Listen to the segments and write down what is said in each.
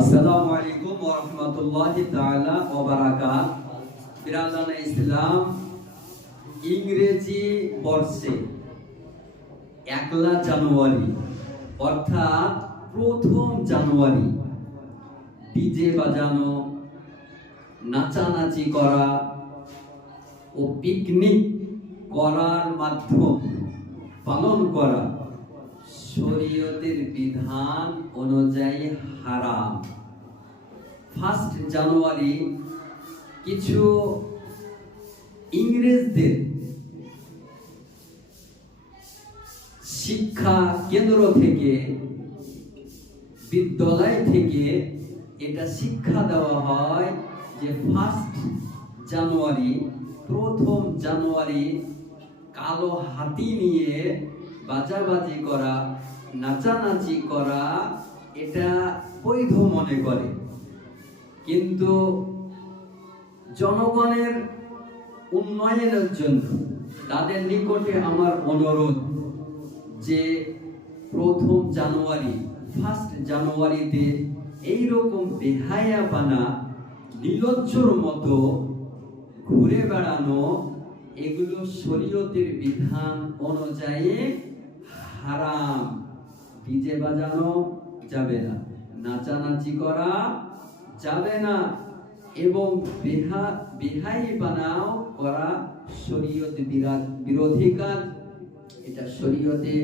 আসসালামু আলাইকুম ওয়া রাহমাতুল্লাহি তাআলা ওয়া বারাকাত। বিরাদানে ইসলাম, ইংরেজি বর্ষে 1 জানুয়ারি অর্থাৎ প্রথম জানুয়ারি ডিজে বাজানো, নাচানাচি করা ও পিকনিক করার মাধ্যম পালন করা শরীয়তের বিধান অনুযায়ী হারাম। 1 জানুয়ারি কিছু ইংরেজদের শিক্ষা কেন্দ্র থেকে, বিদ্যালয় থেকে এটা শিক্ষা দেওয়া হয় যে 1 জানুয়ারি, প্রথম জানুয়ারি কালো হাতি নিয়ে বাজাবাজি করা, নাচানাচি করা এটা বৈধ মনে করে। কিন্তু জনগণের উন্নয়নের জন্য তাদের নিকটে আমার অনুরোধ যে প্রথম জানুয়ারি, 1 জানুয়ারিতে এইরকম বেহায়াপানা, নির্লজ্জর মতো ঘুরে বেড়ানো, এগুলো শরীয়তের বিধান অনুযায়ী হারাম। ডিজে বাজানো যাবে না, নাচানাচি করা যাবে না, এবং বেহাইপানাও করা শরীয়ত বিরোধী কাজ। এটা শরীয়তে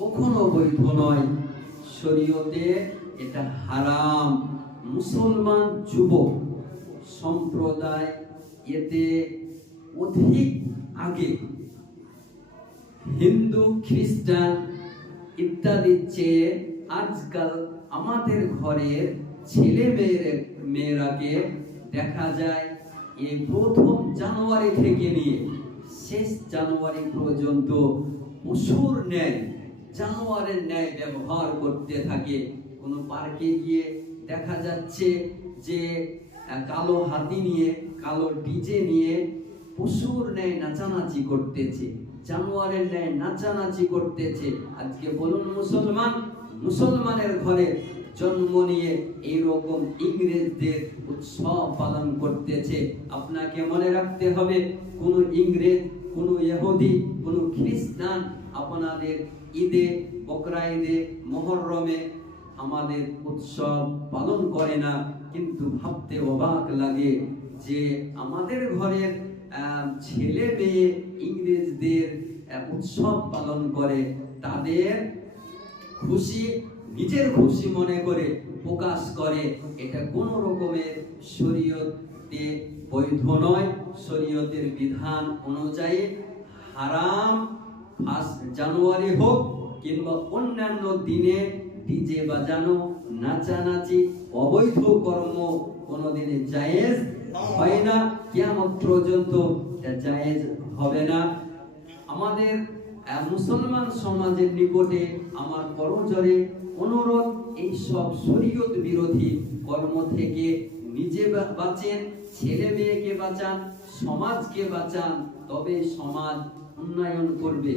কখনো বৈধ নয়, শরীয়তে এটা হারাম। মুসলমান যুবক সম্প্রদায় এতে অধিক আগে হিন্দু, খ্রিস্টান ইত্যাদির চেয়ে আজকাল আমাদের ঘরের ছেলে মেয়েরাকে দেখা যায় এই প্রথম জানুয়ারি থেকে নিয়ে শেষ জানুয়ারি পর্যন্ত পশুর ন্যায়, জানোয়ারের ন্যায় ব্যবহার করতে থাকে। কোনো পার্কে গিয়ে দেখা যাচ্ছে যে কালো হাতি নিয়ে, কালো ডিজে নিয়ে পশুর ন্যায় নাচানাচি করতেছে, জানোয়ারের ন্যায় নাচানাচি করতেছে। আজকে বলুন, মুসলমানের ঘরে জন্ম নিয়ে এইরকম ইংরেজদের উৎসব পালন করতেছে। আপনাকে মনে রাখতে হবে, কোন ইংরেজ, কোন ইহুদি, কোন খ্রিস্টান আপনাদের ঈদে, বকরা ঈদে, মুহররমে আমাদের উৎসব পালন করে না। কিন্তু ভাবতে অবাক লাগে যে আমাদের ঘরের ছেলে মেয়ে ইংরেজদের উৎসব পালন করে, তাদের খুশি নিজের খুশি মনে করে প্রকাশ করে। এটা কোন রকমের শরীয়তে বৈধ নয়, শরীয়তের বিধান অনুযায়ী হারাম। 1 জানুয়ারি হোক কিংবা অন্যান্য দিনে ডিজে বাজানো, নাচানাচি, অবৈধ কর্ম কোনোদিনে জায়েজ হয় না, কিয়ামত পর্যন্ত এটা জায়েজ হবে না। আমাদের মুসলমান সমাজের নিকটে আমার করজোরে অনুরোধ, এই সব শরীয়ত বিরোধী কর্ম থেকে নিজে বাঁচেন, ছেলে মেয়েকে বাঁচান, সমাজকে বাঁচান, তবে সমাজ উন্নয়ন করবে।